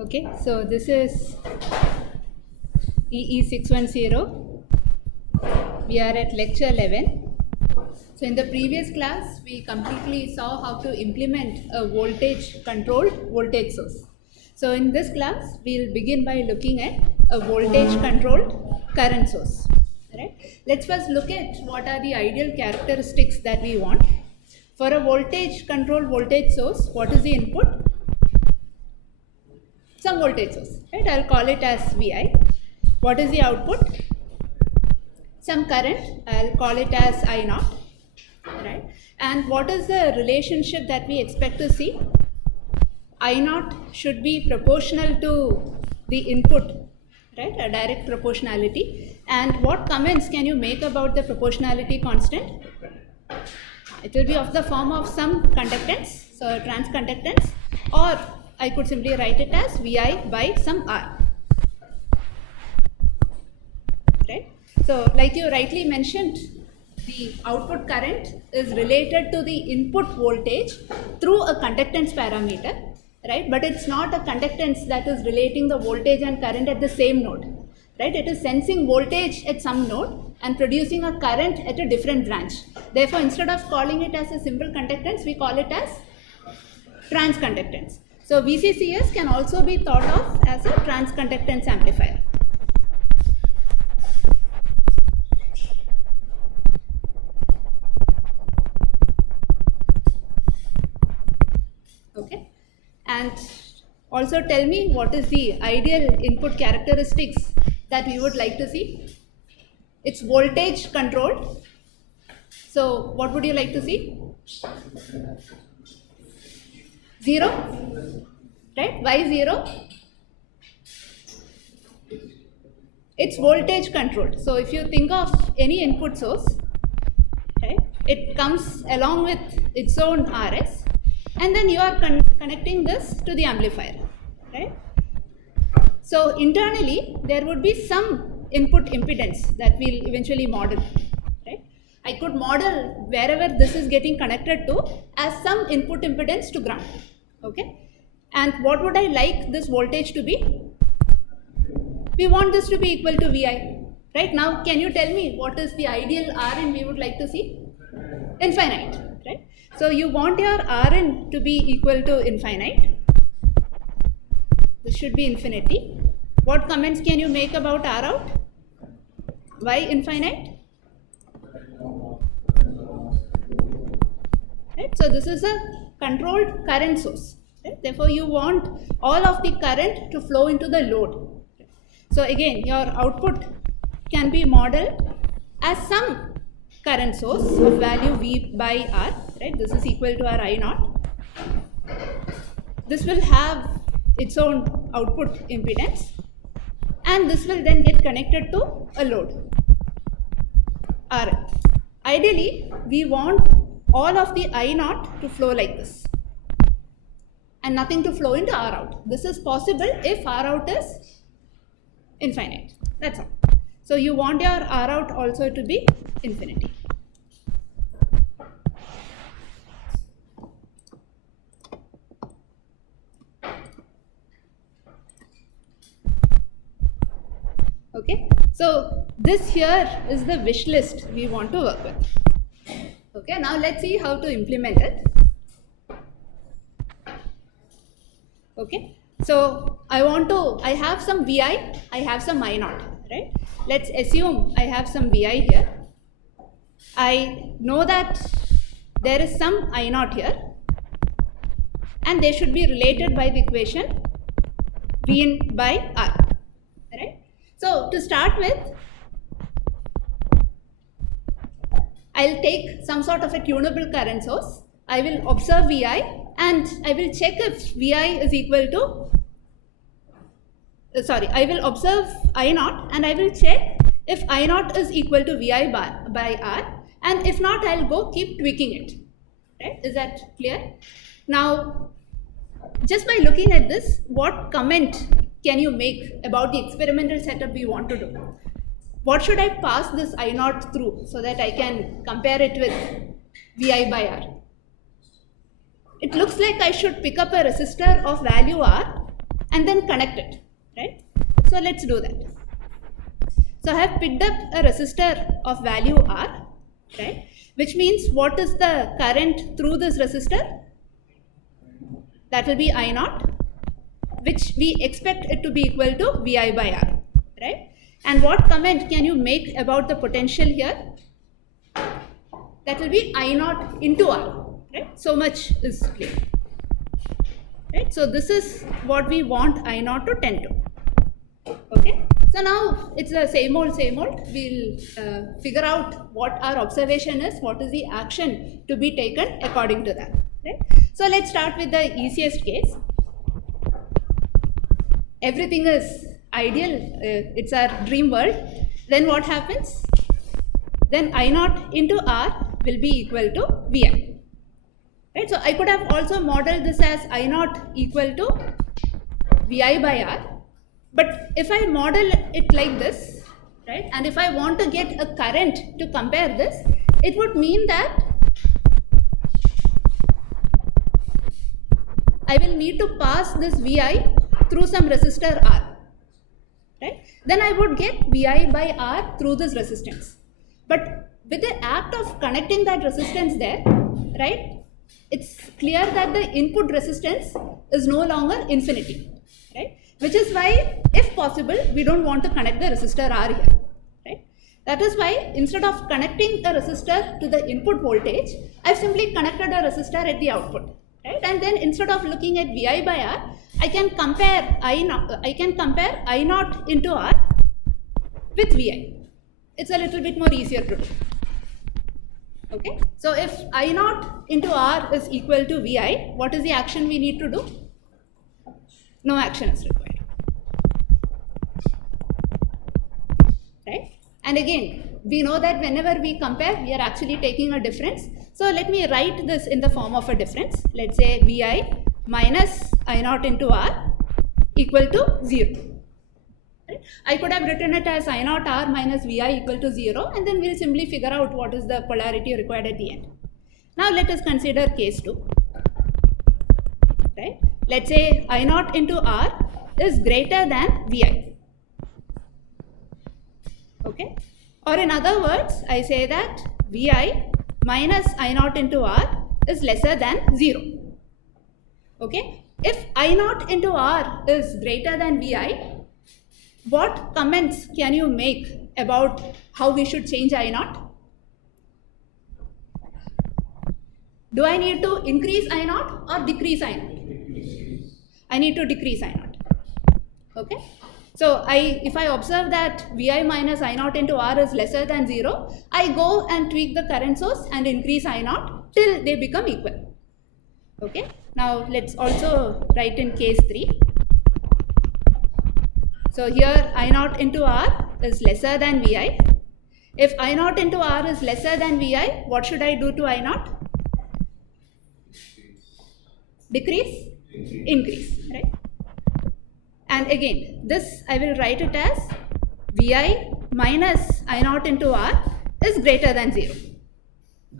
Okay, so this is EE610. We are at lecture 11. So in the previous class, we completely saw how to implement a voltage controlled voltage source. So in this class, we'll begin by looking at a voltage controlled current source. Right? Let's first look at what are the ideal characteristics that we want. For a voltage controlled voltage source, what is the input? Some voltage source, right? I'll call it as Vi. What is the output? Some current, I'll call it as I naught, right? And what is the relationship that we expect to see? I naught should be proportional to the input, right? A direct proportionality. And what comments can you make about the proportionality constant? It will be of the form of some conductance, so trans conductance, or I could simply write it as Vi by some R. Right? So, like you rightly mentioned, the output current is related to the input voltage through a conductance parameter, right? But it's not a conductance that is relating the voltage and current at the same node, right? It is sensing voltage at some node and producing a current at a different branch. Therefore, instead of calling it as a simple conductance, we call it as transconductance. So VCCS can also be thought of as a transconductance amplifier. Okay, and also tell me what is the ideal input characteristics that we would like to see. It's voltage controlled. So what would you like to see? 0, right? Why 0? It's voltage controlled. So if you think of any input source, right, it comes along with its own RS, and then you are connecting this to the amplifier, right? So internally, there would be some input impedance that we'll eventually model, right? I could model wherever this is getting connected to as some input impedance to ground, okay? And what would I like this voltage to be? We want this to be equal to Vi, right? Now, can you tell me what is the ideal Rin we would like to see? Infinite, right? So you want your Rin to be equal to infinite. This should be infinity. What comments can you make about R out? Why infinite? Right? So this is a controlled current source. Right? Therefore, you want all of the current to flow into the load. So again, your output can be modeled as some current source of value V by R. Right? This is equal to our I naught. This will have its own output impedance, and this will then get connected to a load, R. Ideally, we want all of the I naught to flow like this and nothing to flow into R out. This is possible if R out is infinite. That's all. So you want your R out also to be infinity. Okay, so this here is the wish list we want to work with. Okay, now let's see how to implement it. Okay, so I have some Vi, I have some I naught, right? Let's assume I have some Vi here. I know that there is some I naught here, and they should be related by the equation V in by R, right? So to start with, I'll take some sort of a tunable current source. I will observe Vi and I will check if Vi is equal to, I will observe I naught and I will check if I naught is equal to Vi by R, and if not, I'll go keep tweaking it, right? Is that clear? Now, just by looking at this, what comment can you make about the experimental setup we want to do? What should I pass this I naught through so that I can compare it with Vi by R? It looks like I should pick up a resistor of value R and then connect it, right? So let's do that. So I have picked up a resistor of value R, right? Which means what is the current through this resistor? That will be I naught, which we expect it to be equal to Vi by R, right? And what comment can you make about the potential here? That will be I naught into R, right? So much is clear, right? So this is what we want I naught to tend to, okay? So now it's the same old, we'll figure out what our observation is, what is the action to be taken according to that, right? So let's start with the easiest case. Everything is ideal, it's our dream world. Then what happens? Then I naught into R will be equal to Vi, right? So I could have also modeled this as I naught equal to Vi by R. But if I model it like this, right, and if I want to get a current to compare this, it would mean that I will need to pass this Vi through some resistor R, right? Then I would get Vi by R through this resistance. But with the act of connecting that resistance there, right, it's clear that the input resistance is no longer infinity, right? Which is why, if possible, we don't want to connect the resistor R here, right? That is why instead of connecting a resistor to the input voltage, I've simply connected a resistor at the output, right? And then instead of looking at Vi by R, I can compare I naught into R with Vi. It's a little bit more easier to do. Okay, so if I naught into R is equal to Vi, what is the action we need to do? No action is required, right? And again, we know that whenever we compare, we are actually taking a difference. So let me write this in the form of a difference. Let's say Vi minus I naught into R equal to 0. Right? I could have written it as I naught R minus Vi equal to 0, and then we'll simply figure out what is the polarity required at the end. Now let us consider case 2. Right? Let's say I naught into R is greater than Vi. Okay? Or in other words, I say that Vi minus I naught into R is lesser than 0. Okay? If I naught into R is greater than Vi, what comments can you make about how we should change I naught? Do I need to increase I naught or decrease I naught? I need to decrease I naught. Okay? So if I observe that Vi minus I naught into R is lesser than 0, I go and tweak the current source and increase I naught till they become equal. Okay? Now let's also write in case 3. So here I naught into R is lesser than Vi. If I naught into R is lesser than Vi, what should I do to I naught? Decrease? Increase, right? And again, this I will write it as Vi minus I naught into R is greater than 0.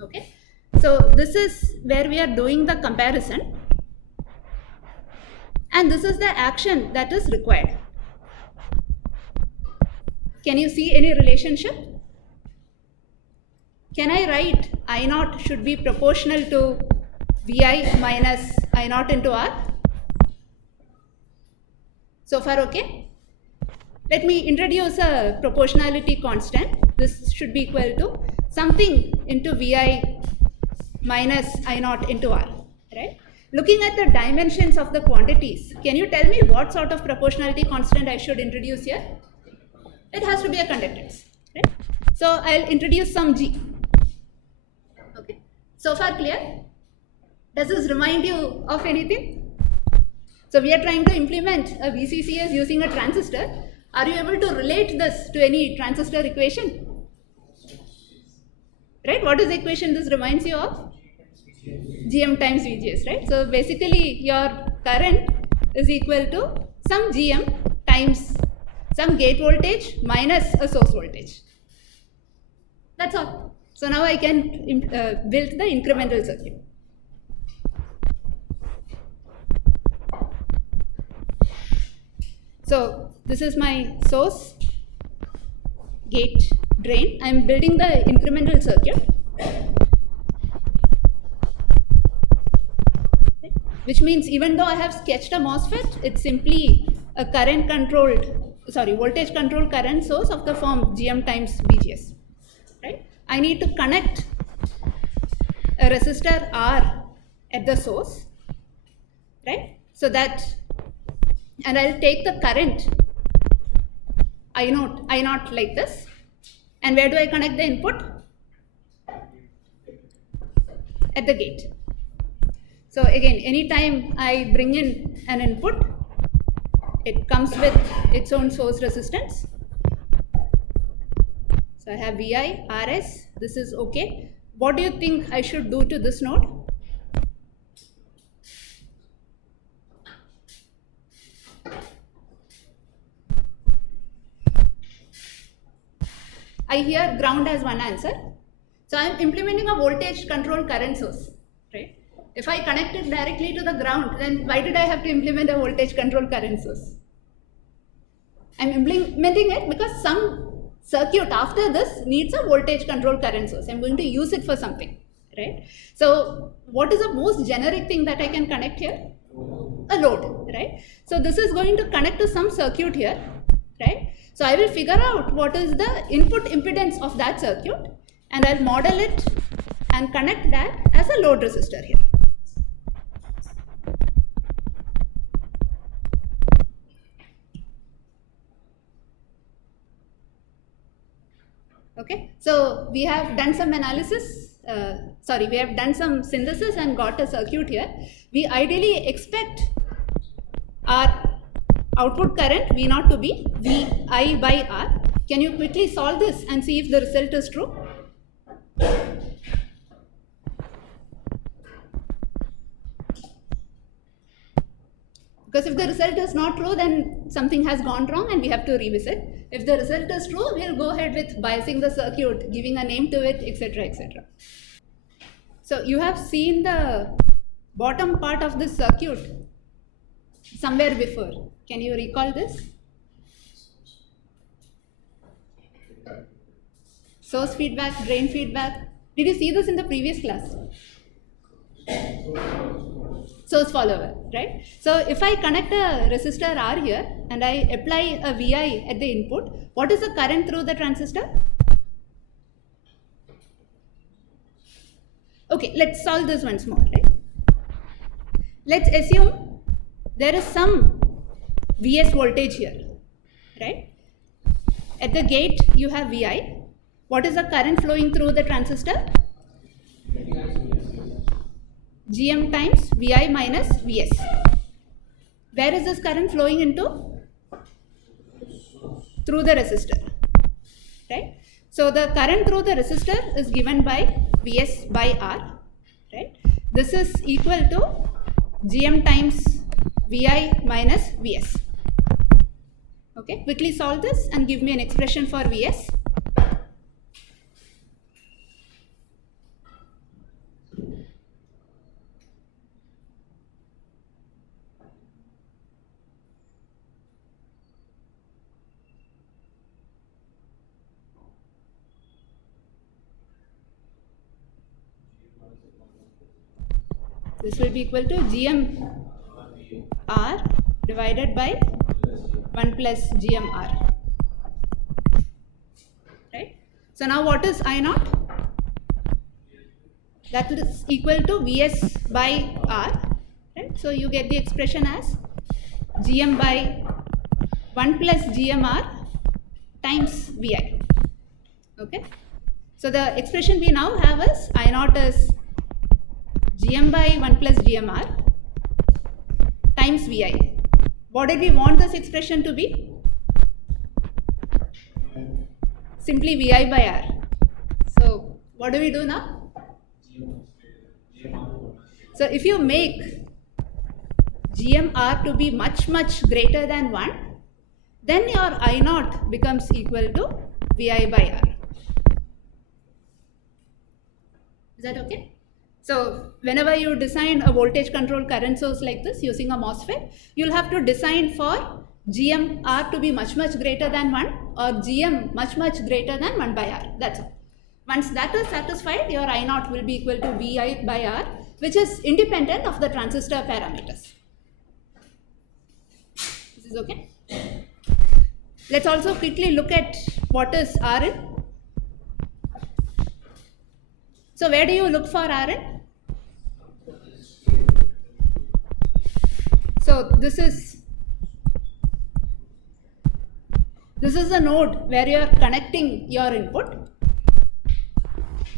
Okay? So this is where we are doing the comparison. And this is the action that is required. Can you see any relationship? Can I write I naught should be proportional to Vi minus I naught into R? So far okay? Let me introduce a proportionality constant. This should be equal to something into Vi minus I naught into R, right? Looking at the dimensions of the quantities, can you tell me what sort of proportionality constant I should introduce here? It has to be a conductance, right? So I'll introduce some G. Okay, so far clear? Does this remind you of anything? So we are trying to implement a VCCS using a transistor. Are you able to relate this to any transistor equation? Right, what is the equation this reminds you of? Gm times VGS, right? So basically your current is equal to some Gm times some gate voltage minus a source voltage. That's all. So now I can build the incremental circuit. So this is my source, gate, drain. I am building the incremental circuit, which means even though I have sketched a MOSFET, it's simply a voltage controlled current source of the form GM times VGS, right? I need to connect a resistor R at the source, right? So that, and I'll take the current I naught like this, and where do I connect the input? At the gate. So again, anytime I bring in an input, it comes with its own source resistance. So I have Vi, Rs, this is okay. What do you think I should do to this node? I hear ground as one answer. So I am implementing a voltage controlled current source, right? If I connect it directly to the ground, then why did I have to implement a voltage controlled current source? I am implementing it because some circuit after this needs a voltage controlled current source. I am going to use it for something, right? So what is the most generic thing that I can connect here? A load, right? So this is going to connect to some circuit here, right? So I will figure out what is the input impedance of that circuit, and I'll model it and connect that as a load resistor here. Okay, so we have done some analysis, we have done some synthesis and got a circuit here. We ideally expect our output current V0 to be Vi by R. Can you quickly solve this and see if the result is true? Because if the result is not true, then something has gone wrong and we have to revisit. If the result is true, we'll go ahead with biasing the circuit, giving a name to it, etc., etc. So you have seen the bottom part of this circuit somewhere before. Can you recall this? Source feedback, drain feedback. Did you see this in the previous class? Source follower, right? So if I connect a resistor R here and I apply a Vi at the input, what is the current through the transistor? Okay, let's solve this once more, right? Let's assume there is some Vs voltage here, right? At the gate you have Vi. What is the current flowing through the transistor? Gm times Vi minus Vs. Where is this current flowing into? Through the resistor, right? So the current through the resistor is given by Vs by R, right? This is equal to Gm times Vi minus Vs. Okay, quickly solve this and give me an expression for Vs. This will be equal to Gm R divided by 1 plus Gm R. Right? So now what is I naught? That is equal to Vs by R. Right? So you get the expression as Gm by 1 plus Gm R times Vi. Okay? So the expression we now have is I naught is Gm by 1 plus Gm R times Vi. What did we want this expression to be? Simply Vi by R. So what do we do now? So if you make Gm R to be much greater than 1, then your I naught becomes equal to Vi by R. Is that okay? So whenever you design a voltage controlled current source like this using a MOSFET, you'll have to design for GM R to be much greater than 1 or GM much greater than 1 by R. That's all. Once that is satisfied, your I naught will be equal to Vi by R, which is independent of the transistor parameters. This is okay? Let's also quickly look at what is Rin. So where do you look for Rin? So this is the node where you are connecting your input.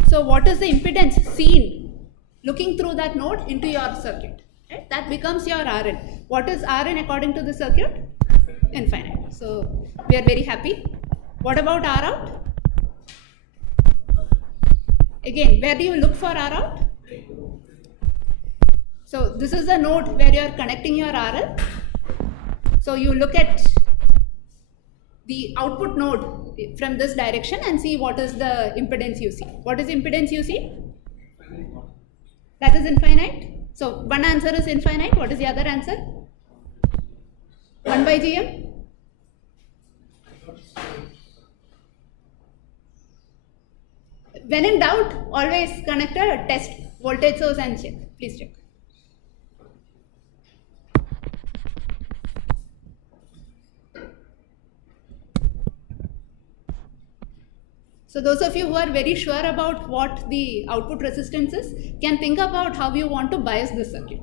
So what is the impedance seen looking through that node into your circuit? Right? That becomes your Rin. What is Rin according to the circuit? Infinite. So we are very happy. What about R out? Again, where do you look for R out? So this is the node where you are connecting your RL. So you look at the output node from this direction and see what is the impedance you see. What is the impedance you see? That is infinite. So one answer is infinite. What is the other answer? 1 by GM. When in doubt, always connect a test voltage source and check. Please check. So those of you who are very sure about what the output resistance is can think about how you want to bias the circuit.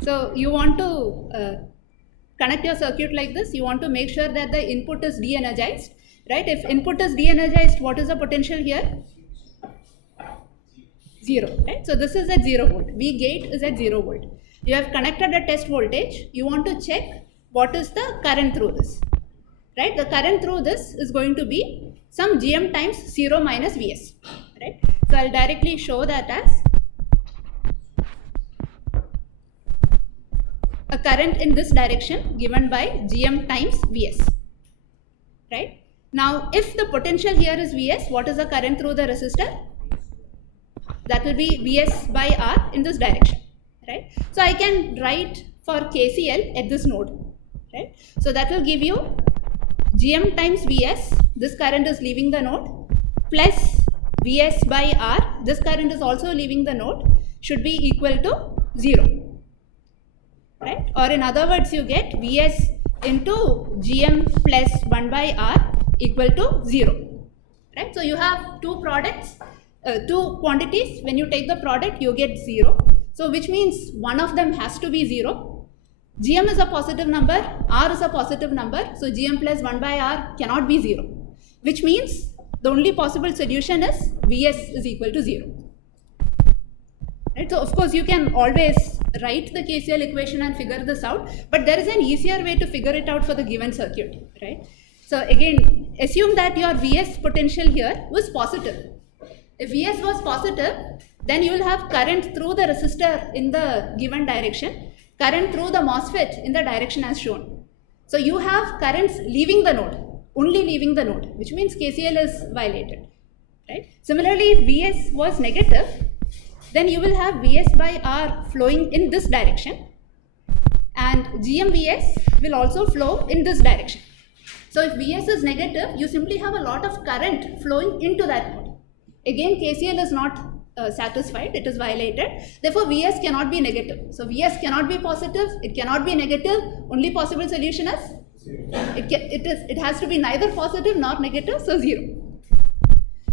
So you want to connect your circuit like this. You want to make sure that the input is de-energized, right? If input is de-energized, what is the potential here? 0, right? So this is at 0 volt. V gate is at 0 volt. You have connected a test voltage. You want to check what is the current through this, right? The current through this is going to be some GM times 0 minus Vs, right? So I'll directly show that as a current in this direction given by GM times Vs, right? Now, if the potential here is Vs, what is the current through the resistor? That will be Vs by R in this direction, right? So I can write for KCL at this node, right? So that will give you GM times Vs, this current is leaving the node, plus Vs by R, this current is also leaving the node, should be equal to 0. Right? Or in other words, you get Vs into Gm plus 1 by R equal to 0. Right? So you have two products, two quantities. When you take the product, you get 0. So which means one of them has to be 0. Gm is a positive number, R is a positive number. So Gm plus 1 by R cannot be 0. Which means the only possible solution is Vs is equal to 0. Right? So of course you can always write the KCL equation and figure this out, but there is an easier way to figure it out for the given circuit, right? So again, assume that your Vs potential here was positive. If Vs was positive, then you will have current through the resistor in the given direction, current through the MOSFET in the direction as shown. So you have currents leaving the node, only leaving the node, which means KCL is violated, right? Similarly, if Vs was negative, then you will have Vs by R flowing in this direction and GMVs will also flow in this direction. So if Vs is negative, you simply have a lot of current flowing into that node. Again, KCL is not satisfied, it is violated. Therefore, Vs cannot be negative. So Vs cannot be positive, it cannot be negative. Only possible solution is it has to be neither positive nor negative, so 0.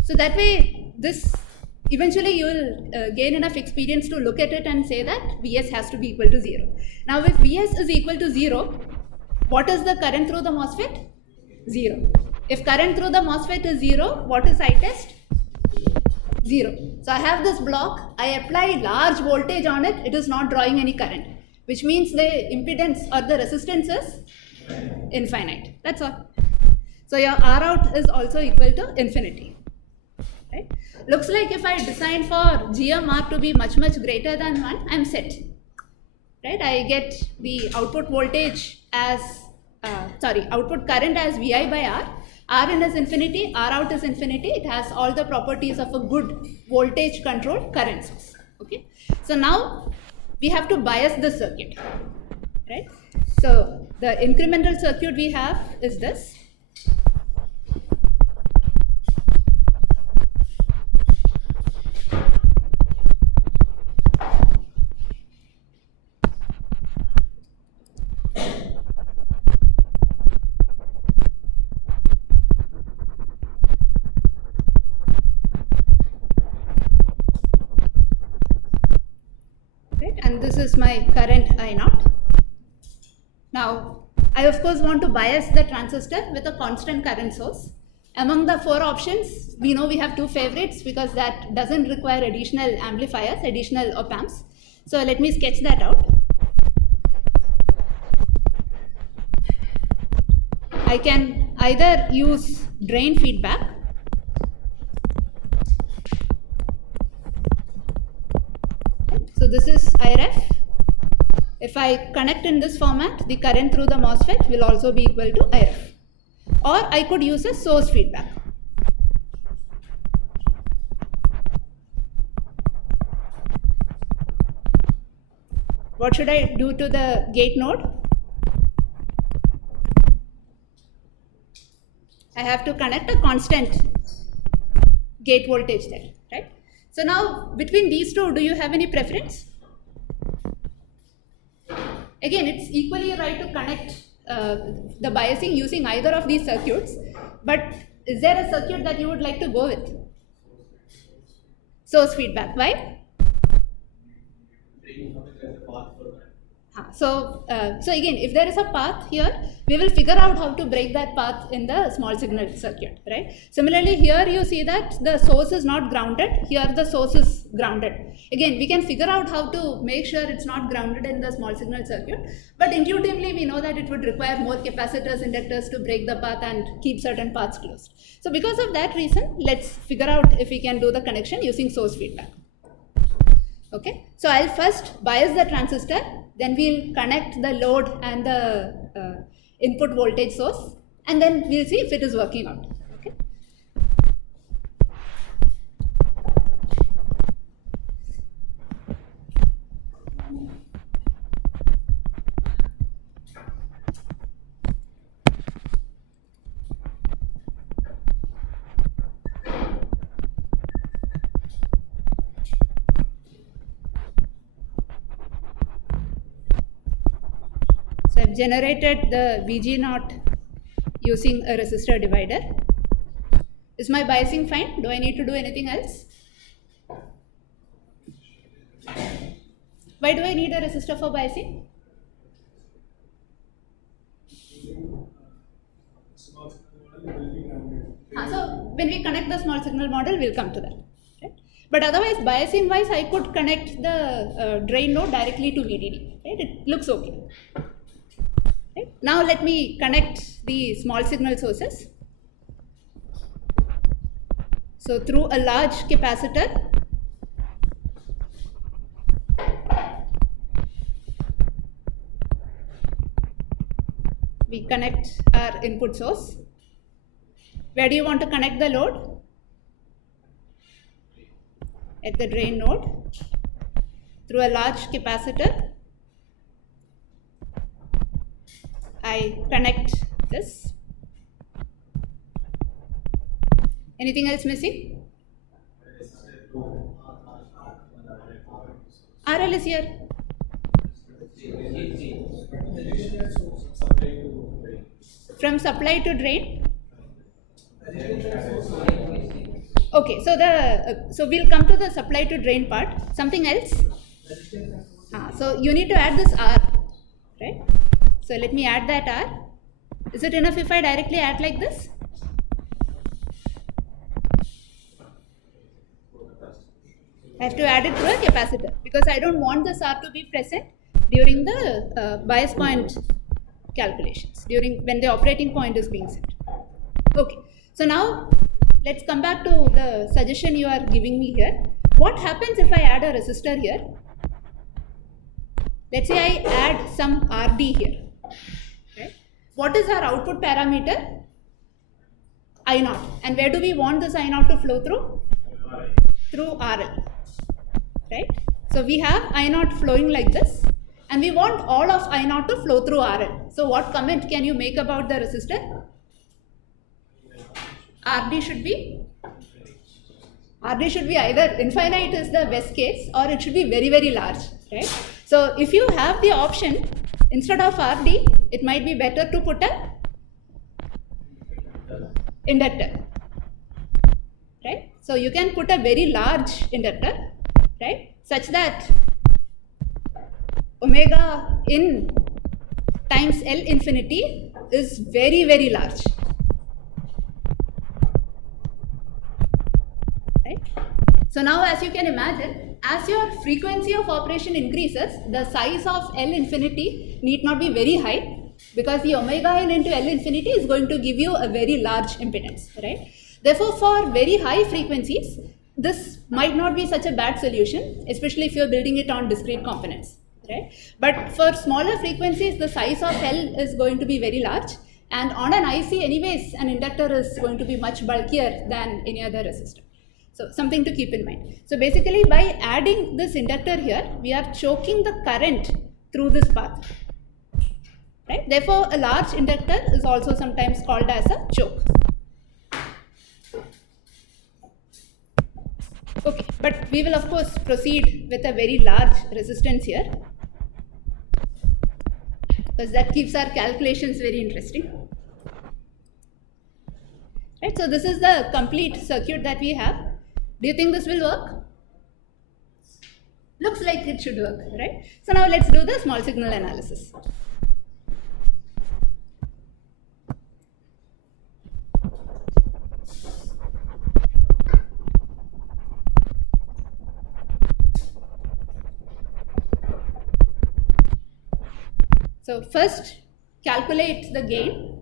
So that way, this eventually you will gain enough experience to look at it and say that Vs has to be equal to 0. Now if Vs is equal to 0, what is the current through the MOSFET? 0. If current through the MOSFET is 0, what is I test? 0. So I have this block, I apply large voltage on it, it is not drawing any current, which means the impedance or the resistance is infinite. That's all. So your R out is also equal to infinity. Right? Looks like if I design for GMR to be much greater than 1, I am set. right? I get the output voltage as, output current as VI by R in is infinity, R out is infinity. It has all the properties of a good voltage controlled current source. Okay. So now we have to bias the circuit, right? So the incremental circuit we have is this. And this is my current I0. Now, I of course want to bias the transistor with a constant current source. Among the 4 options, we know we have 2 favorites because that doesn't require additional amplifiers, additional op amps. So let me sketch that out. I can either use drain feedback, so this is IRF. If I connect in this format, the current through the MOSFET will also be equal to IRF. Or I could use a source feedback. What should I do to the gate node? I have to connect a constant gate voltage there, right? So now between these two, do you have any preference? Again, it's equally right to connect the biasing using either of these circuits, but is there a circuit that you would like to go with? Source feedback. Why? So again, if there is a path here, we will figure out how to break that path in the small signal circuit, right? Similarly, here you see that the source is not grounded. Here the source is grounded. Again, we can figure out how to make sure it's not grounded in the small signal circuit, but intuitively we know that it would require more capacitors, inductors to break the path and keep certain paths closed. So because of that reason, let's figure out if we can do the connection using source feedback. Okay, so I'll first bias the transistor, then we'll connect the load and the input voltage source, and then we'll see if it is working out. Okay. So I've generated the VG0 using a resistor divider. Is my biasing fine? Do I need to do anything else? Why do I need a resistor for biasing? So when we connect the small signal model, we'll come to that. Right? But otherwise, biasing wise, I could connect the drain node directly to VDD. Right? It looks okay. Right? Now let me connect the small signal sources. So through a large capacitor, we connect our input source. Where do you want to connect the load? At the drain node. Through a large capacitor, I connect this. Anything else missing? RL is here. From supply to drain. Okay, so we'll come to the supply to drain part. Something else? So you need to add this R, right? So let me add that R. Is it enough if I directly add like this? I have to add it through a capacitor because I don't want this R to be present during the bias point calculations, when the operating point is being set. Okay, so now let's come back to the suggestion you are giving me here. What happens if I add a resistor here? Let's say I add some RD here. Right? What is our output parameter? I0. And where do we want this I0 to flow through? Through RL. Right? So we have I0 flowing like this, and we want all of I0 to flow through RL. So what comment can you make about the resistor? RD should be either infinite is the best case, or it should be very, very large, right? So if you have the option, instead of RD, it might be better to put a inductor, right? So you can put a very large inductor, right? Such that omega in times L infinity is very, very large. Right? So now, as you can imagine, as your frequency of operation increases, the size of L infinity need not be very high, because the omega n into L infinity is going to give you a very large impedance, right? Therefore, for very high frequencies, this might not be such a bad solution, especially if you're building it on discrete components, right? But for smaller frequencies, the size of L is going to be very large, and on an IC anyways, an inductor is going to be much bulkier than any other resistor. So something to keep in mind. So basically, by adding this inductor here, we are choking the current through this path, right? Therefore, a large inductor is also sometimes called as a choke. Okay, but we will of course proceed with a very large resistance here, because that keeps our calculations very interesting. Right, so this is the complete circuit that we have. Do you think this will work? Looks like it should work, right? So now let's do the small signal analysis. So first, calculate the gain,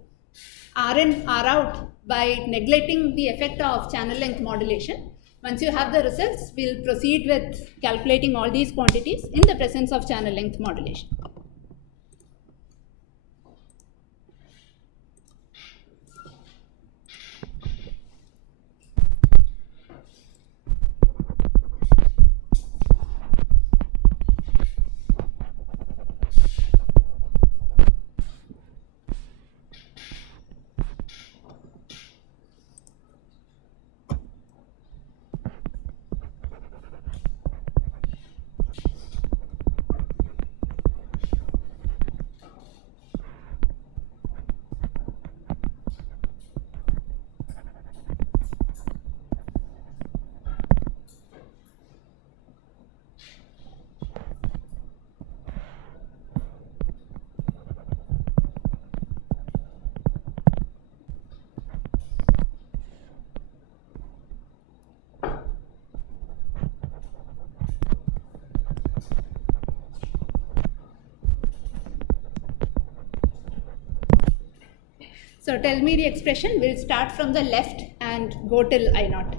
Rn, Rout, by neglecting the effect of channel length modulation. Once you have the results, we'll proceed with calculating all these quantities in the presence of channel length modulation. So tell me the expression. We'll start from the left and go till I0.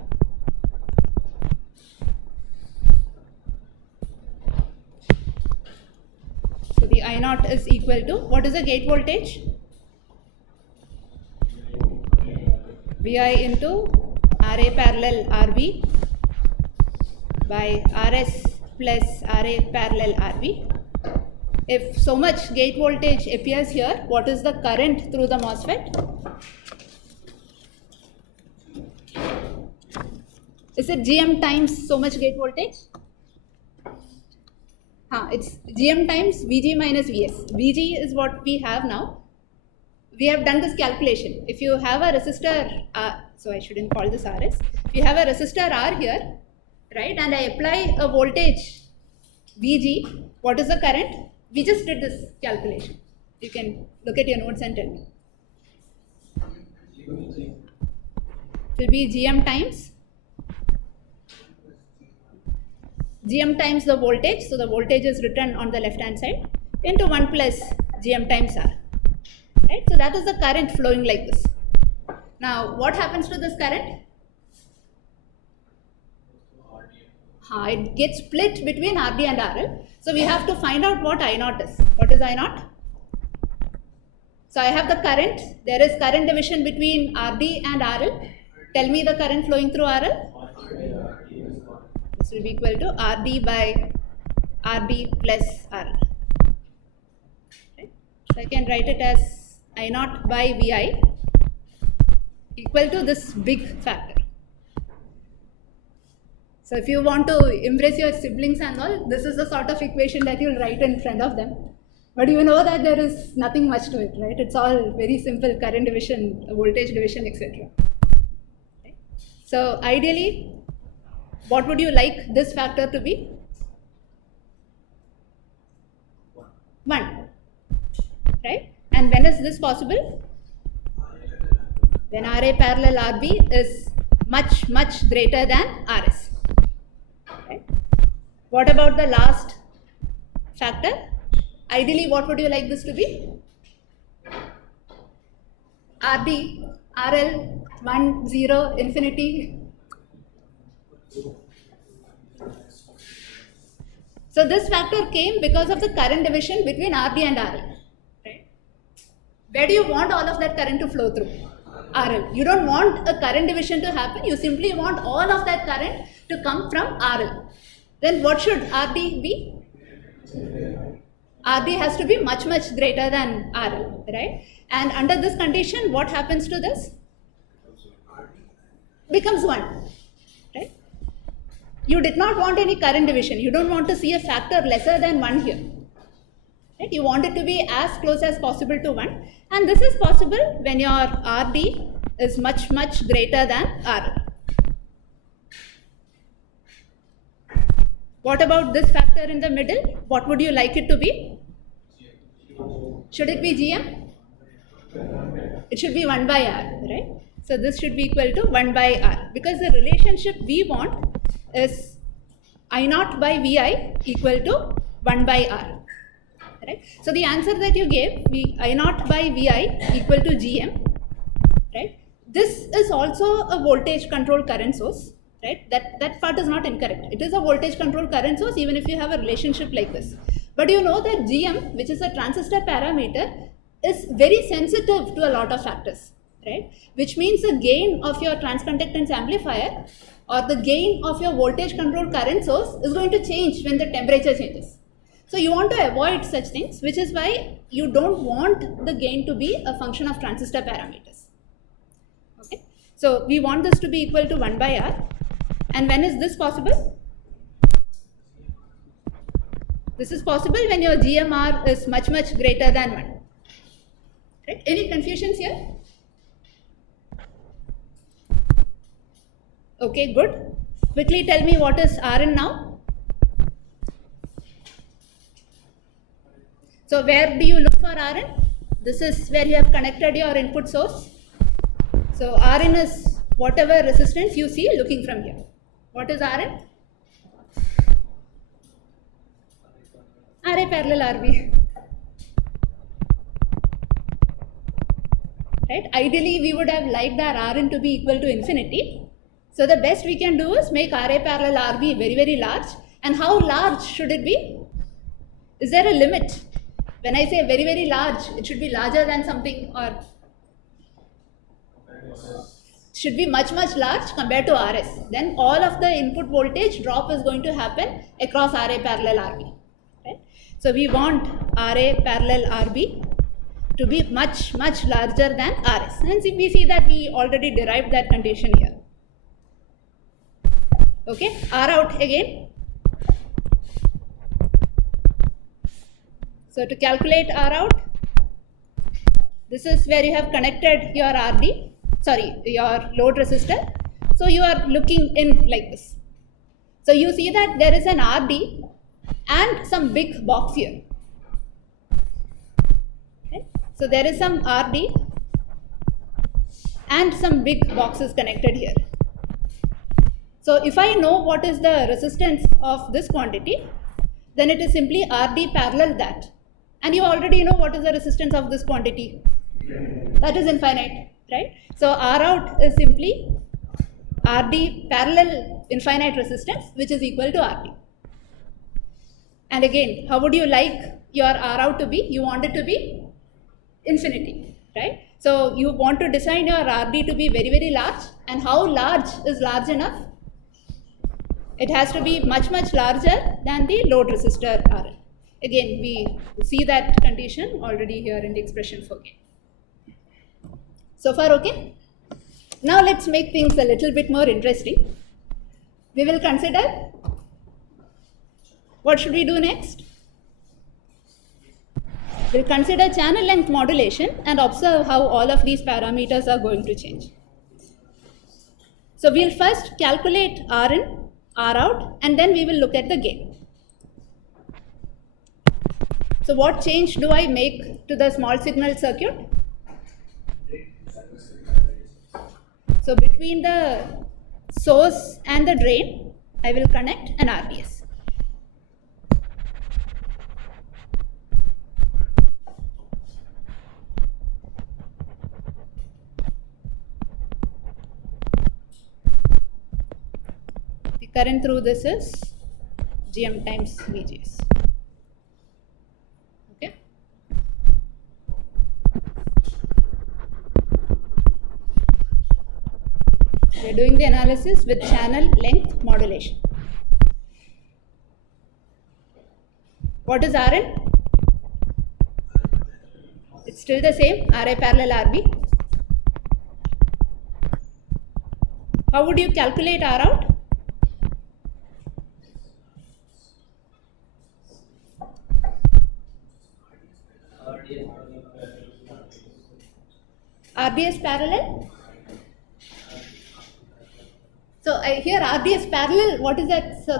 So the I0 is equal to, what is the gate voltage? Vi into Ra parallel Rb by Rs plus Ra parallel Rb. If so much gate voltage appears here, what is the current through the MOSFET? Is it Gm times so much gate voltage? It's Gm times Vg minus Vs. Vg is what we have now. We have done this calculation. If you have a resistor, so I shouldn't call this Rs. If you have a resistor R here, right, and I apply a voltage Vg, what is the current? We just did this calculation. You can look at your notes and tell me. It will be Gm times the voltage, so the voltage is written on the left hand side, into 1 plus Gm times R. Right? So that is the current flowing like this. Now what happens to this current? It gets split between RD and RL. So we have to find out what I naught is. What is I naught? So I have the current. There is current division between RD and RL. Tell me the current flowing through RL. This will be equal to RD by RD plus RL. Okay. So I can write it as I naught by VI equal to this big factor. So if you want to impress your siblings and all, this is the sort of equation that you'll write in front of them. But you know that there is nothing much to it, right? It's all very simple, current division, voltage division, etc. Okay. So ideally, what would you like this factor to be? 1, right? And when is this possible? When RA parallel RB is much, much greater than RS. Okay. What about the last factor? Ideally, what would you like this to be? RD, RL, 1, 0, infinity. So this factor came because of the current division between RD and RL. Right? Where do you want all of that current to flow through? RL. You don't want a current division to happen. You simply want all of that current to come from RL. Then what should RD be? RD has to be much, much greater than RL, right? And under this condition, what happens to this? Becomes 1, right? You did not want any current division. You don't want to see a factor lesser than 1 here. Right? You want it to be as close as possible to 1. And this is possible when your RD is much, much greater than RL. What about this factor in the middle? What would you like it to be? Should it be GM? It should be 1 by R, right? So this should be equal to 1 by R, because the relationship we want is I naught by VI equal to 1 by R. Right? So the answer that you gave, I naught by VI equal to GM. Right? This is also a voltage controlled current source. Right? That part is not incorrect. It is a voltage controlled current source even if you have a relationship like this. But you know that GM, which is a transistor parameter, is very sensitive to a lot of factors. Right? Which means the gain of your transconductance amplifier or the gain of your voltage controlled current source is going to change when the temperature changes. So you want to avoid such things, which is why you don't want the gain to be a function of transistor parameters. Okay? So we want this to be equal to 1 by R. And when is this possible? This is possible when your GMR is much, much greater than 1. Right? Any confusions here? Okay, good. Quickly tell me what is Rn now. So where do you look for Rn? This is where you have connected your input source. So Rn is whatever resistance you see looking from here. What is Rn? RA parallel RB. Right? Ideally, we would have liked our Rn to be equal to infinity. So the best we can do is make RA parallel RB very, very large. And how large should it be? Is there a limit? When I say very, very large, it should be larger than something, or should be much, much large compared to RS. Then all of the input voltage drop is going to happen across RA parallel RB. Right? So we want RA parallel RB to be much, much larger than RS. And we see that we already derived that condition here. Okay, R out again. So to calculate R out, this is where you have connected your your load resistor. So you are looking in like this. So you see that there is an RD and some big box here. Okay. So there is some RD and some big boxes connected here. So if I know what is the resistance of this quantity, then it is simply RD parallel that. And you already know what is the resistance of this quantity. That is infinite, right? So R out is simply RD parallel infinite resistance, which is equal to RD. And again, how would you like your R out to be? You want it to be infinity, right? So you want to design your RD to be very, very large. And how large is large enough? It has to be much, much larger than the load resistor RL. Again, we see that condition already here in the expression for gain. So far, okay? Now let's make things a little bit more interesting. We will consider, what should we do next? We'll consider channel length modulation and observe how all of these parameters are going to change. So we'll first calculate R in, R out, and then we will look at the gain. So what change do I make to the small signal circuit? So between the source and the drain, I will connect an RDS. The current through this is GM times VGS. Okay. We are doing the analysis with channel length modulation. What is RN? It's still the same, RA parallel RB. How would you calculate R out? RDS parallel? So here RDS parallel, what is that? So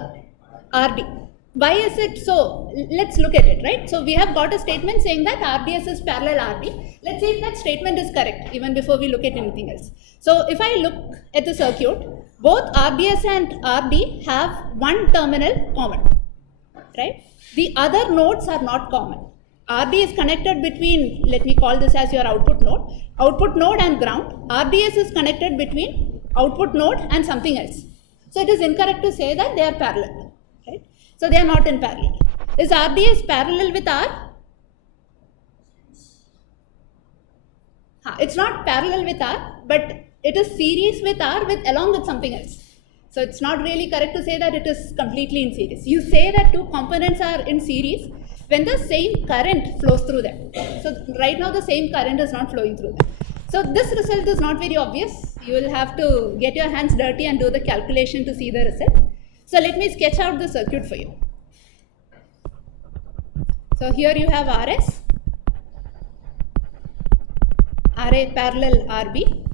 RD. Why is it so? Let's look at it, right? So we have got a statement saying that RDS is parallel RD. Let's see if that statement is correct even before we look at anything else. So if I look at the circuit, both RDS and RD have one terminal common, right? The other nodes are not common. RD is connected between, let me call this as your output node and ground. RDS is connected between output node and something else. So it is incorrect to say that they are parallel, right? So they are not in parallel. Is RDS parallel with R? It's not parallel with R, but it is series with R along with something else. So it's not really correct to say that it is completely in series. You say that two components are in series when the same current flows through them. So right now the same current is not flowing through them. So this result is not very obvious. You will have to get your hands dirty and do the calculation to see the result. So let me sketch out the circuit for you. So here you have RS, RA parallel RB.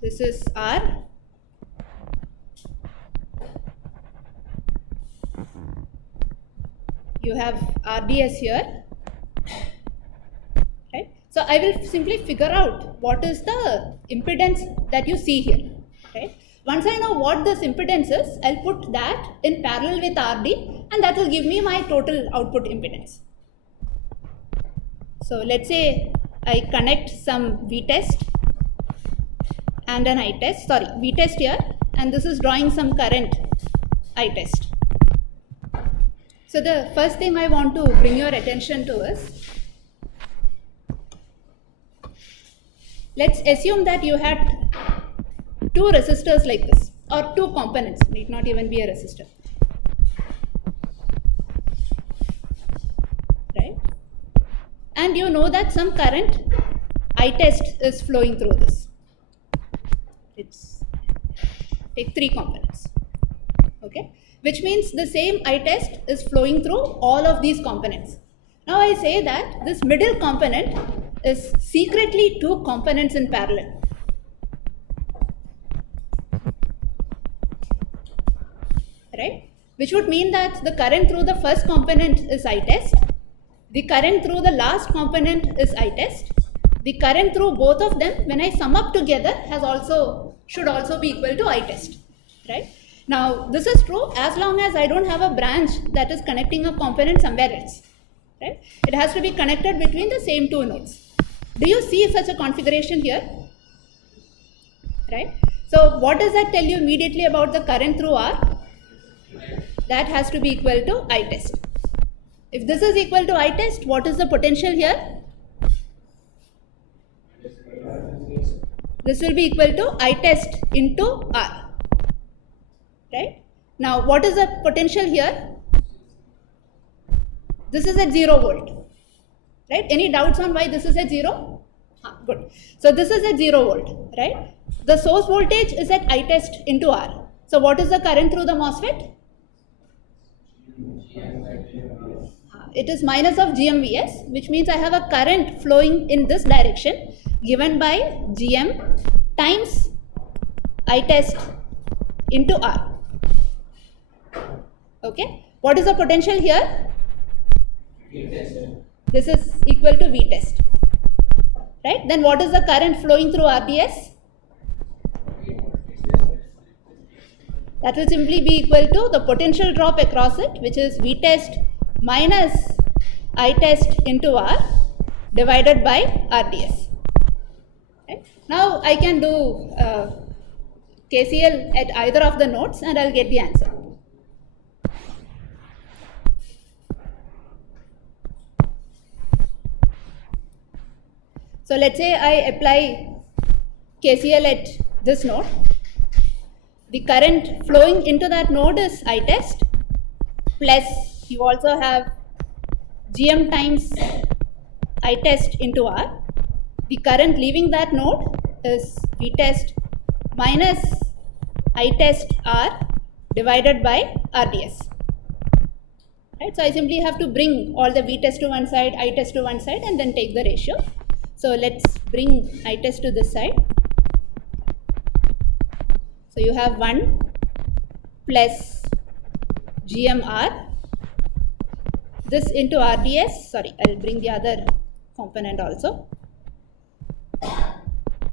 This is R. You have RDS here, right? So I will simply figure out what is the impedance that you see here, right? Once I know what this impedance is, I'll put that in parallel with RD and that will give me my total output impedance. So let's say I connect some V test and an I test, V test here, and this is drawing some current I test. So the first thing I want to bring your attention to is, let's assume that you had two resistors like this, or two components, need not even be a resistor, right? And you know that some current I test is flowing through this. Let's take three components, okay? Which means the same I test is flowing through all of these components. Now I say that this middle component is secretly two components in parallel. Right? Which would mean that the current through the first component is I test, the current through the last component is I test, the current through both of them when I sum up together should also be equal to I test, right? Now this is true as long as I don't have a branch that is connecting a component somewhere else, right? It has to be connected between the same two nodes. Do you see such a configuration here? Right? So what does that tell you immediately about the current through R? That has to be equal to I test. If this is equal to I test, what is the potential here? This will be equal to I test into R. Right? Now what is the potential here? This is at 0 volt. Right? Any doubts on why this is at 0? Good. So this is at 0 volt. Right? The source voltage is at I test into R. So what is the current through the MOSFET? It is minus of GMVS, which means I have a current flowing in this direction given by GM times I test into R. Okay. What is the potential here? This is equal to V test. Right. Then what is the current flowing through RDS? That will simply be equal to the potential drop across it, which is V test minus I test into R divided by RDS. Right. Now I can do KCL at either of the nodes and I'll get the answer. So let's say I apply KCL at this node. The current flowing into that node is I test, plus you also have GM times I test into R. The current leaving that node is V test minus I test R divided by RDS. Right? So I simply have to bring all the V test to one side, I test to one side, and then take the ratio. So let's bring I test to this side. So you have 1 plus GMR, this into RDS, sorry, I will bring the other component also,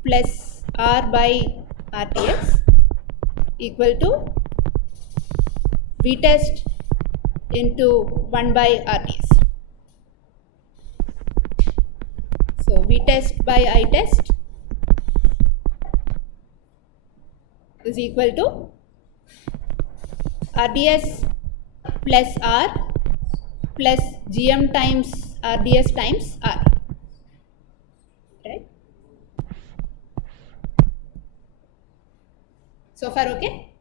plus R by RTX equal to V test into 1 by RDS. So V test by I test is equal to RDS plus R plus GM times RDS times R. Right? So far okay?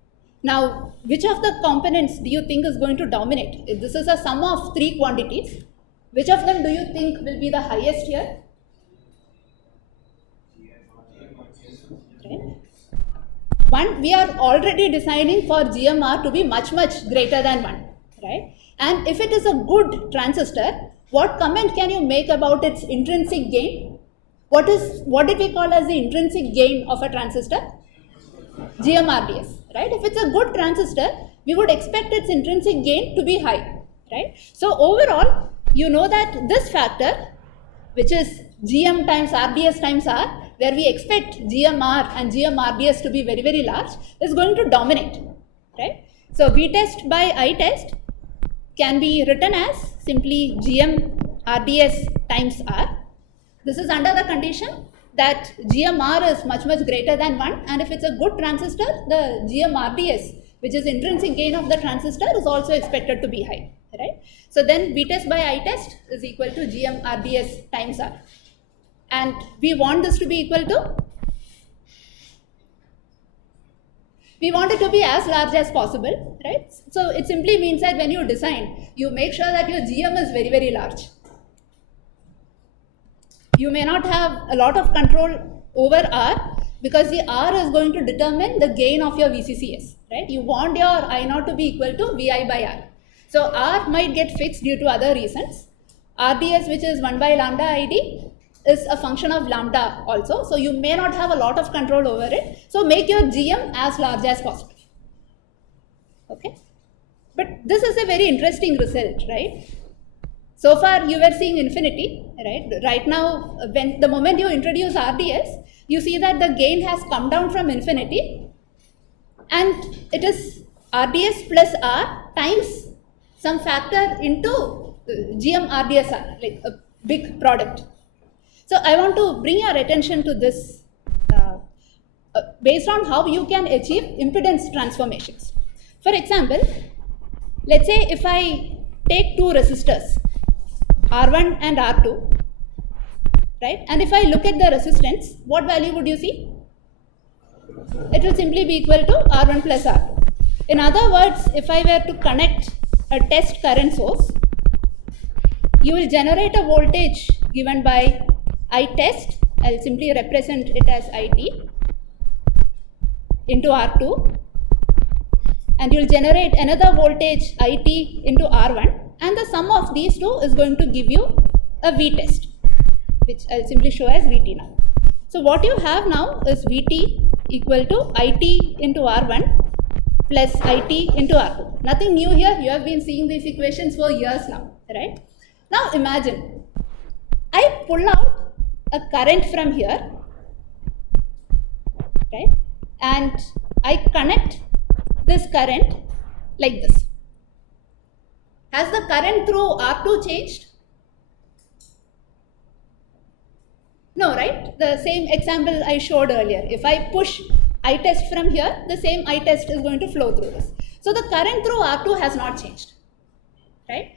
Now which of the components do you think is going to dominate? If this is a sum of 3 quantities, which of them do you think will be the highest here? Right? One, we are already designing for GMR to be much greater than 1, right? And if it is a good transistor, what comment can you make about its intrinsic gain? What did we call as the intrinsic gain of a transistor? GMRDS, right? If it's a good transistor, we would expect its intrinsic gain to be high, right? So overall, you know that this factor, which is GM times RDS times R, where we expect GMR and GMRDS to be very large, is going to dominate, right? So V test by I test can be written as simply GMRDS times R. This is under the condition that GMR is much greater than 1, and if it's a good transistor, the GMRDS, which is intrinsic gain of the transistor, is also expected to be high, right? So then V test by I test is equal to GMRDS times R. And we want this to be equal to, we want it to be as large as possible, right? So it simply means that when you design, you make sure that your GM is very large. You may not have a lot of control over R because the R is going to determine the gain of your VCCS, right? You want your I0 to be equal to VI by R. So R might get fixed due to other reasons. RDS, which is 1 by lambda ID, is a function of lambda also, so you may not have a lot of control over it. So make your GM as large as possible. Okay, but this is a very interesting result, right? So far you were seeing infinity, right? Right now, when the moment you introduce RDS, you see that the gain has come down from infinity, and it is RDS plus R times some factor into GM RDS R, like a big product. So I want to bring your attention to this based on how you can achieve impedance transformations. For example, let's say if I take two resistors, R1 and R2, right? And if I look at the resistance, what value would you see? It will simply be equal to R1 plus R2. In other words, if I were to connect a test current source, you will generate a voltage given by I test. I'll simply represent it as IT into R2, and you'll generate another voltage IT into R1, and the sum of these two is going to give you a V test, which I'll simply show as VT now. So what you have now is VT equal to IT into R1 plus IT into R2. Nothing new here, you have been seeing these equations for years now, right? Now imagine, I pull out a current from here, right? And I connect this current like this. Has the current through R2 changed? No, right? The same example I showed earlier. If I push I test from here, the same I test is going to flow through this. So the current through R2 has not changed, right?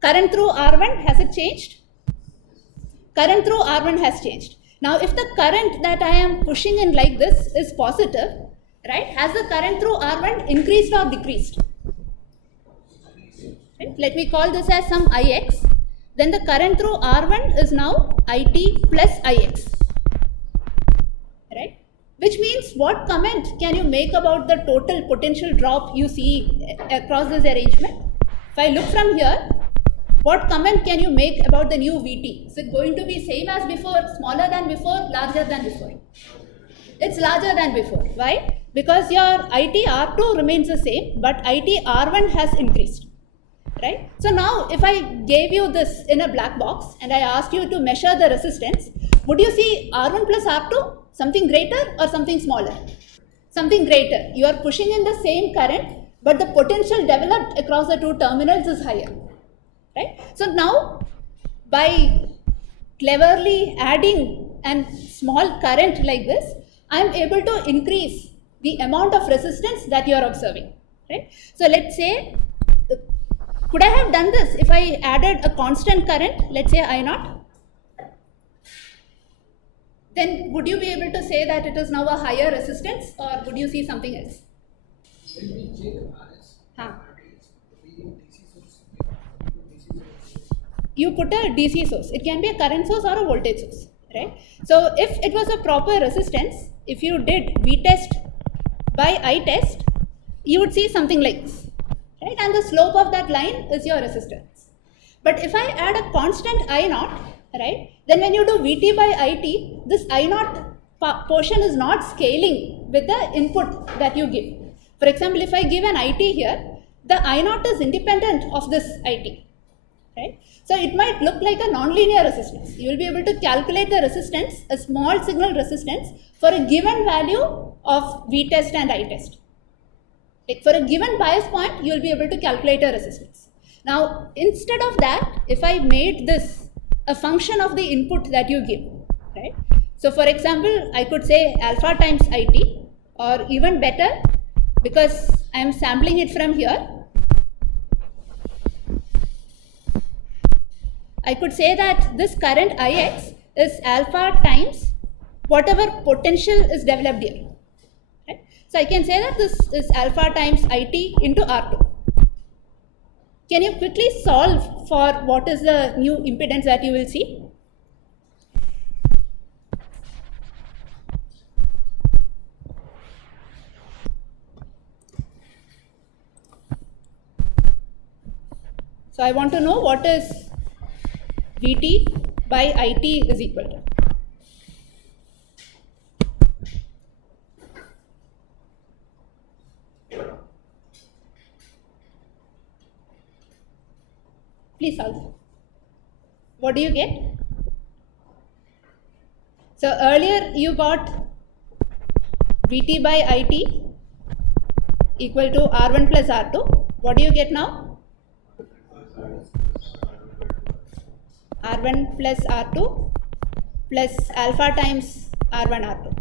Current through R1, has it changed? Current through R1 has changed. Now, if the current that I am pushing in like this is positive, right, has the current through R1 increased or decreased? Right? Let me call this as some Ix. Then the current through R1 is now IT plus Ix. Right? Which means what comment can you make about the total potential drop you see across this arrangement? If I look from here, what comment can you make about the new VT? Is it going to be same as before, smaller than before, larger than before? It's larger than before. Why? Because your IT R2 remains the same, but IT R1 has increased, right? So now if I gave you this in a black box and I asked you to measure the resistance, would you see R1 plus R2, something greater or something smaller? Something greater. You are pushing in the same current, but the potential developed across the two terminals is higher. Right? So now, by cleverly adding a small current like this, I am able to increase the amount of resistance that you are observing. Right? So let's say, could I have done this if I added a constant current, let's say I0? Then would you be able to say that it is now a higher resistance, or would you see something else? You put a DC source. It can be a current source or a voltage source, right? So if it was a proper resistance, if you did V test by I test, you would see something like this, right? And the slope of that line is your resistance. But if I add a constant I0, right, then when you do VT by IT, this I0 portion is not scaling with the input that you give. For example, if I give an IT here, the I0 is independent of this IT, right? So it might look like a nonlinear resistance. You will be able to calculate the resistance, a small signal resistance, for a given value of V test and I test. Like for a given bias point, you will be able to calculate a resistance. Now, instead of that, if I made this a function of the input that you give, right? So for example, I could say alpha times IT, or even better, because I am sampling it from here, I could say that this current Ix is alpha times whatever potential is developed here. Right? So I can say that this is alpha times IT into R2. Can you quickly solve for what is the new impedance that you will see? So I want to know what is VT by IT is equal to. Please solve. What do you get? So earlier you got VT by IT equal to R1 plus R2. What do you get now? R1 plus R2 plus alpha times R1 R2.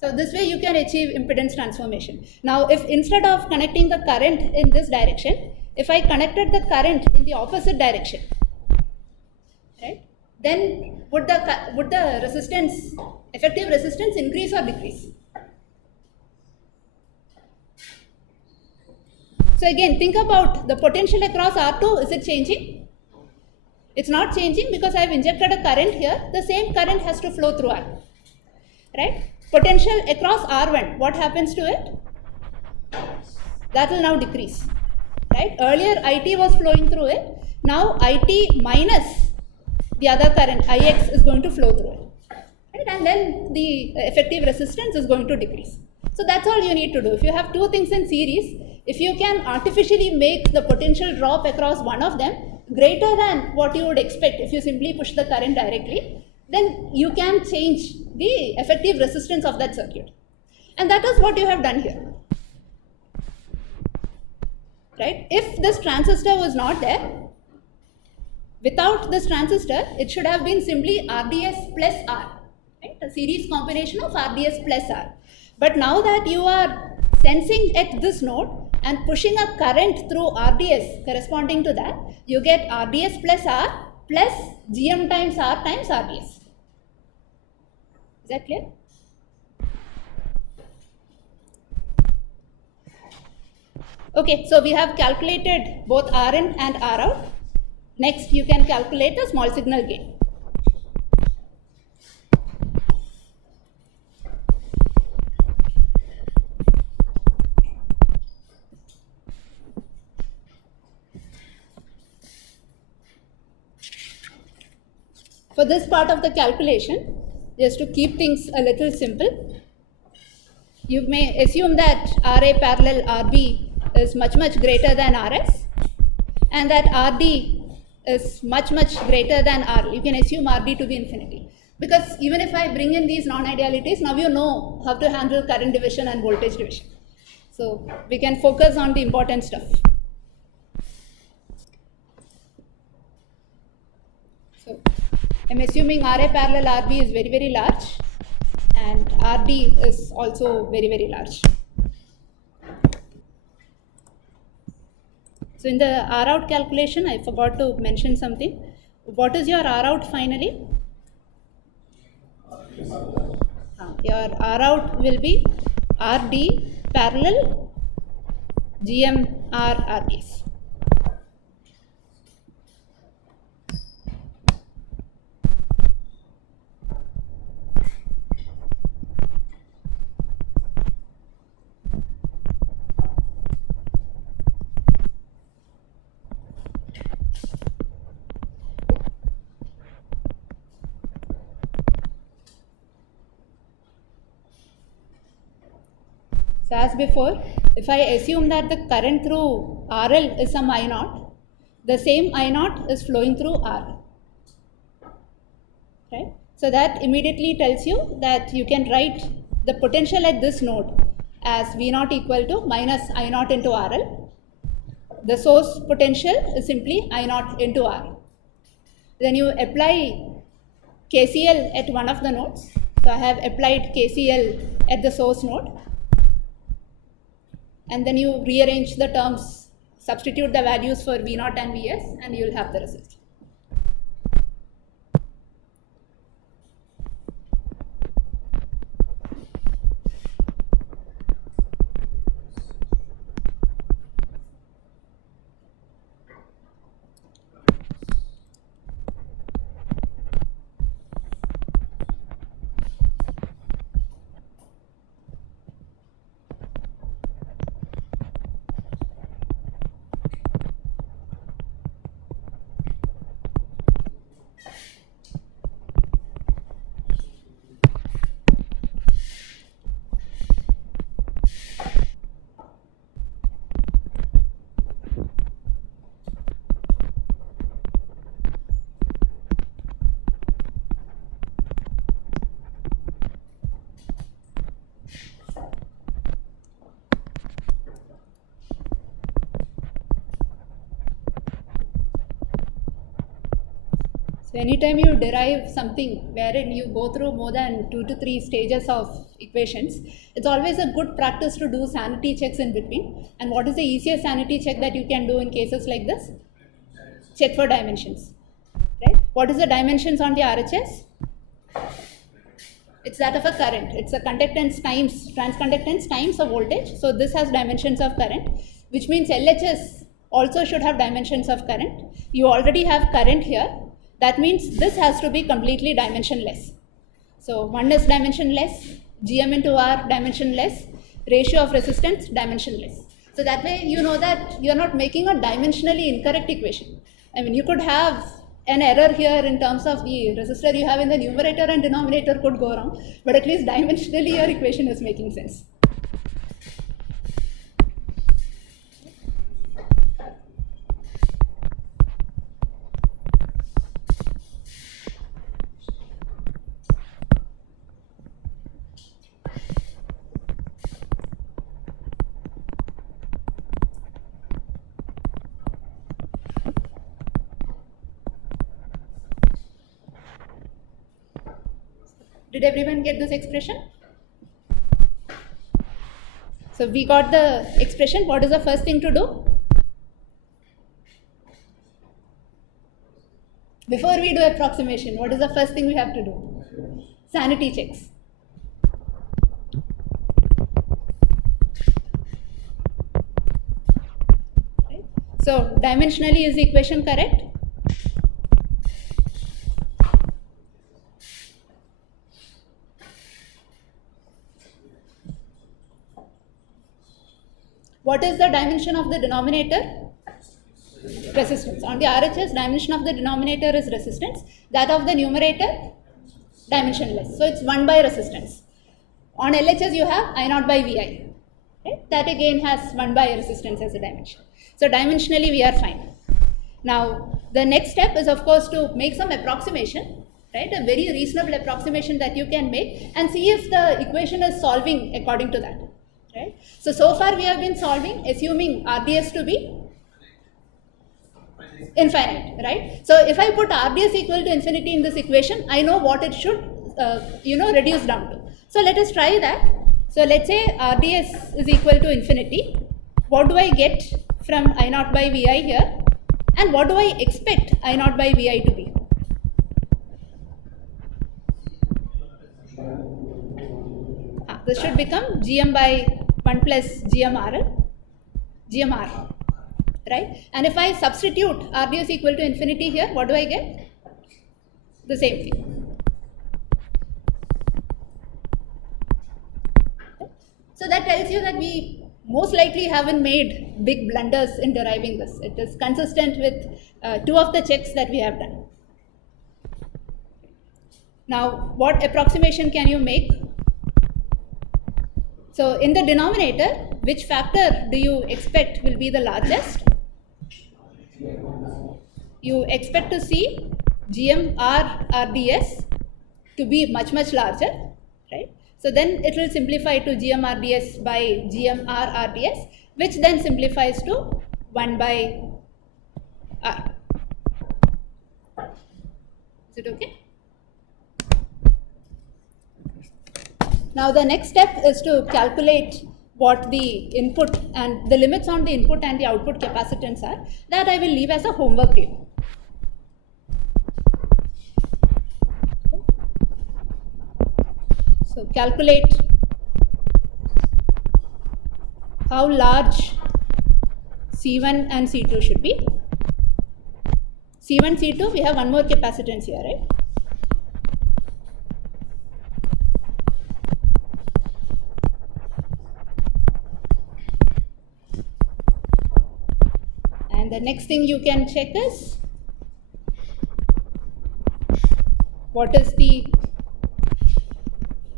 So this way you can achieve impedance transformation. Now if instead of connecting the current in this direction, if I connected the current in the opposite direction, right, then would the resistance, effective resistance, increase or decrease? So again, think about the potential across R2, is it changing? It's not changing because I have injected a current here. The same current has to flow through R, right? Potential across R1, what happens to it? That will now decrease, right? Earlier IT was flowing through it. Now IT minus the other current IX is going to flow through it, right? And then the effective resistance is going to decrease. So that's all you need to do. If you have two things in series, if you can artificially make the potential drop across one of them greater than what you would expect if you simply push the current directly, then you can change the effective resistance of that circuit. And that is what you have done here, right? If this transistor was not there, without this transistor, it should have been simply RDS plus R, right? A series combination of RDS plus R. But now that you are sensing at this node and pushing a current through RDS corresponding to that, you get RDS plus R plus GM times R times RDS. Is that clear? Okay, so we have calculated both Rn and Rout. Next, you can calculate the small signal gain. For this part of the calculation, just to keep things a little simple, you may assume that Ra parallel Rb is much greater than Rs, and that Rd is much greater than R. You can assume Rd to be infinity. Because even if I bring in these non-idealities, now you know how to handle current division and voltage division. So we can focus on the important stuff. So I'm assuming Ra parallel Rb is very large, and Rd is also very large. So in the Rout calculation, I forgot to mention something. What is your Rout finally? Your Rout will be Rd parallel GMR RDS. So as before, if I assume that the current through RL is some I0, the same I0 is flowing through R, right? So that immediately tells you that you can write the potential at this node as V0 equal to minus I0 into RL. The source potential is simply I0 into R. Then you apply KCL at one of the nodes. So I have applied KCL at the source node. And then you rearrange the terms, substitute the values for V0 and Vs, and you will have the result. So anytime you derive something wherein you go through more than 2 to 3 stages of equations, it's always a good practice to do sanity checks in between. And what is the easiest sanity check that you can do in cases like this? Check for dimensions, right? What is the dimensions on the RHS? It's that of a current. It's a conductance times, transconductance times a voltage. So this has dimensions of current, which means LHS also should have dimensions of current. You already have current here. That means this has to be completely dimensionless. So 1 is dimensionless, GM into R dimensionless, ratio of resistance dimensionless. So that way you know that you're not making a dimensionally incorrect equation. I mean, you could have an error here in terms of the resistor you have in the numerator and denominator could go wrong, but at least dimensionally your equation is making sense. Did everyone get this expression? So we got the expression. What is the first thing to do? Before we do approximation, what is the first thing we have to do? Sanity checks. Right? So dimensionally, is the equation correct? What is the dimension of the denominator? Resistance. On the RHS, dimension of the denominator is resistance. That of the numerator, dimensionless. So it's 1 by resistance. On LHS, you have I naught by Vi. Right? That again has 1 by resistance as a dimension. So dimensionally, we are fine. Now, the next step is, of course, to make some approximation, right? A very reasonable approximation that you can make and see if the equation is solving according to that. Right? So far we have been solving assuming RDS to be infinite, right? So if I put RDS equal to infinity in this equation, I know what it should, reduce down to. So let us try that. So let's say RDS is equal to infinity. What do I get from I naught by Vi here? And what do I expect I naught by Vi to be? This should become Gm by 1 plus GMR, right? And if I substitute RDS equal to infinity here, what do I get? The same thing. So that tells you that we most likely haven't made big blunders in deriving this. It is consistent with 2 of the checks that we have done. Now, what approximation can you make? So in the denominator, which factor do you expect will be the largest? You expect to see GMR RDS to be much larger, right? So then it will simplify to GMRDS by GMR RDS, which then simplifies to 1 by R. Is it okay? Now the next step is to calculate what the input and the limits on the input and the output capacitance are. That I will leave as a homework to you. So calculate how large C1 and C2 should be. C1, C2, we have one more capacitance here, right? And the next thing you can check is what is the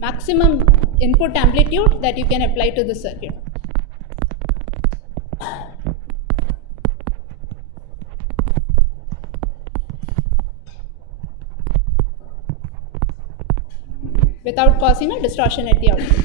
maximum input amplitude that you can apply to the circuit. Without causing a distortion at the output.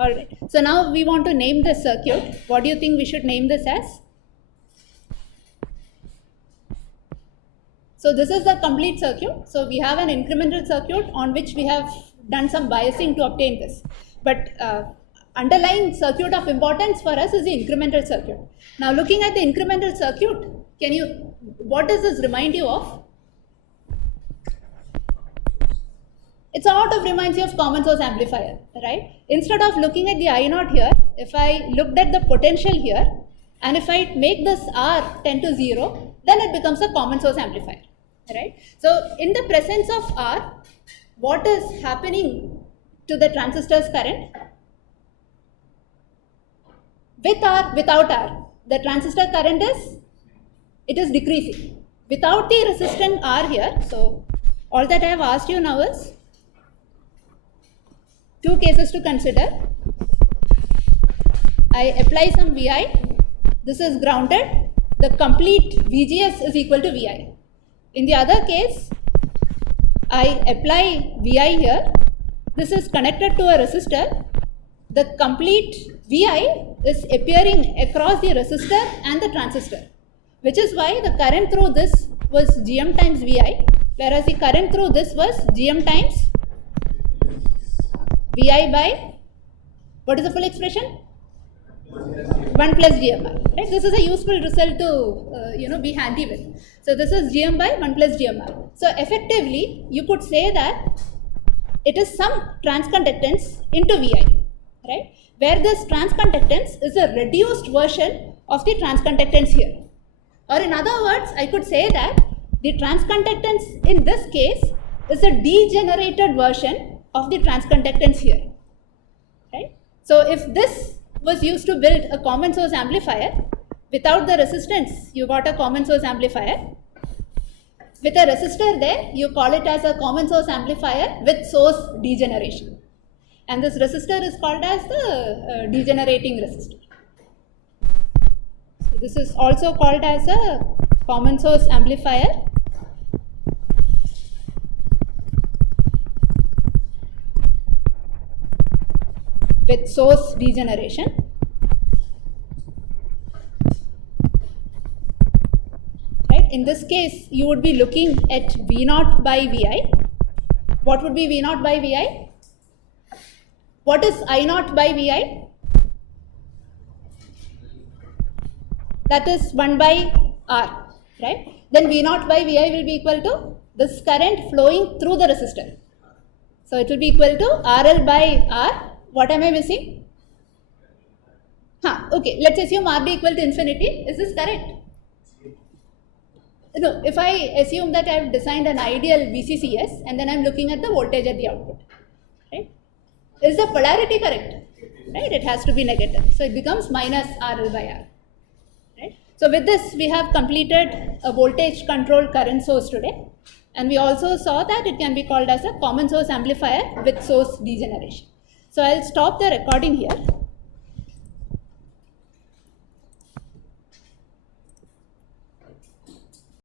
Alright, so now we want to name this circuit. What do you think we should name this as? So this is the complete circuit. So we have an incremental circuit on which we have done some biasing to obtain this. But underlying circuit of importance for us is the incremental circuit. Now looking at the incremental circuit, what does this remind you of? It sort of reminds you of common source amplifier, right? Instead of looking at the I0 here, if I looked at the potential here, and if I make this R tend to 0, then it becomes a common source amplifier, right? So in the presence of R, what is happening to the transistor's current? With R, without R, the transistor current is decreasing. Without the resistant R here, so all that I have asked you now is two cases to consider. I apply some Vi, this is grounded, the complete VGS is equal to Vi. In the other case, I apply Vi here, this is connected to a resistor, the complete Vi is appearing across the resistor and the transistor, which is why the current through this was Gm times Vi, whereas the current through this was Gm times Vi by, what is the full expression? 1 plus GMR, right? This is a useful result to be handy with. So this is Gm by 1 plus GMR. So effectively, you could say that it is some transconductance into Vi, right? Where this transconductance is a reduced version of the transconductance here. Or in other words, I could say that the transconductance in this case is a degenerated version of the transconductance here, right? So if this was used to build a common source amplifier, without the resistance, you got a common source amplifier. With a resistor there, you call it as a common source amplifier with source degeneration. And this resistor is called as the degenerating resistor. So this is also called as a common source amplifier with source degeneration. Right? In this case, you would be looking at V0 by Vi. What would be V0 by Vi? What is I0 by Vi? That is 1 by R, right? Then V0 by Vi will be equal to this current flowing through the resistor. So it will be equal to RL by R. What am I missing? Okay, let's assume RD equal to infinity. Is this correct? No, if I assume that I have designed an ideal VCCS and then I am looking at the voltage at the output, right? Is the polarity correct? Right? It has to be negative. So it becomes minus RL by R. Right? So with this, we have completed a voltage controlled current source today. And we also saw that it can be called as a common source amplifier with source degeneration. So I'll stop the recording here.